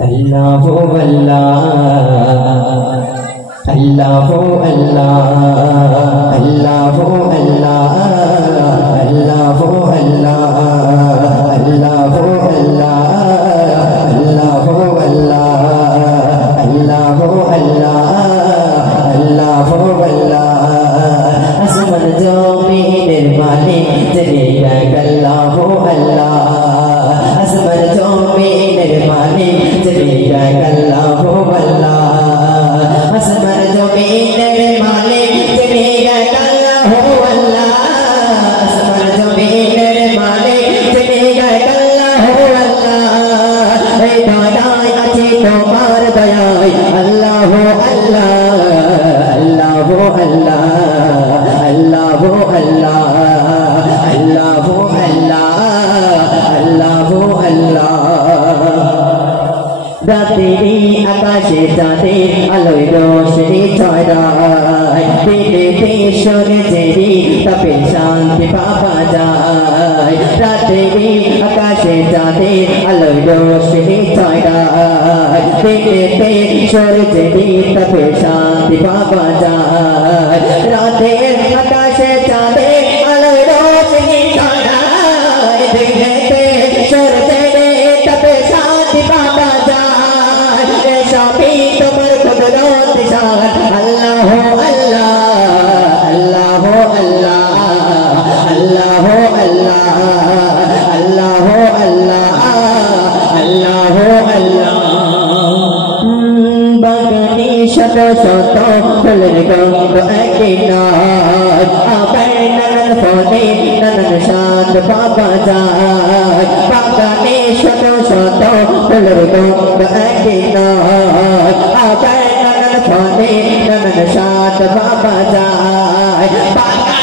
अल्लाह अल्लाह अल्लाह अल्लाह अल्लाह अल्लाह अल्लाह अल्लाह अल्लाह अल्लाह अल्लाह अल्लाह अल्लाह अल्लाह असमन ज़मीन मालिक तेरे अल्लाह अल्लाह असमन ज़मीन मालिक तेरे अल्लाह अल्लाह असमन ज़मीन मालिक तेरे अल्लाह अल्लाह असमन ज़मीन मालिक तेरे अल्लाह अल्लाह ऐ दादाई अच्छी तुम्हार दयाई अल्लाह अल्लाह अल्लाह अल्लाह अल्लाह अल्लाह अल्लाह अल्लाह अल्लाह रातेरी आकाशे चाँदे आलोय रोशनी ছড়ায় দিলেতে সূর্যেরি তাপে শান্তি পাওয়া যায় রাতেরি আকাশে চাঁদে আলোয় রোশনি ছড়ায় দিলেতে সূর্যেরি তাপে শান্তি পাওয়া যায় রাতের আকাশে চাঁদে আলোয় রোশনি ছড়ায় দিলেতে সূর্যেরি তাপে শান্তি পাওয়া যায় सभी तुम्हार कुदरत शान अल्लाह अल्लाह अल्लाह अल्लाह अल्लाह अल्लाह अल्लाह अल्लाह अल्लाह बगनी शत शत फुलर गंग अकिनार आबर ननन फोने ननन शांत बाबा जाय बगनी शत शत फुलर गंग अकिनार आबर ननन फोने ननन शांत बाबा जाय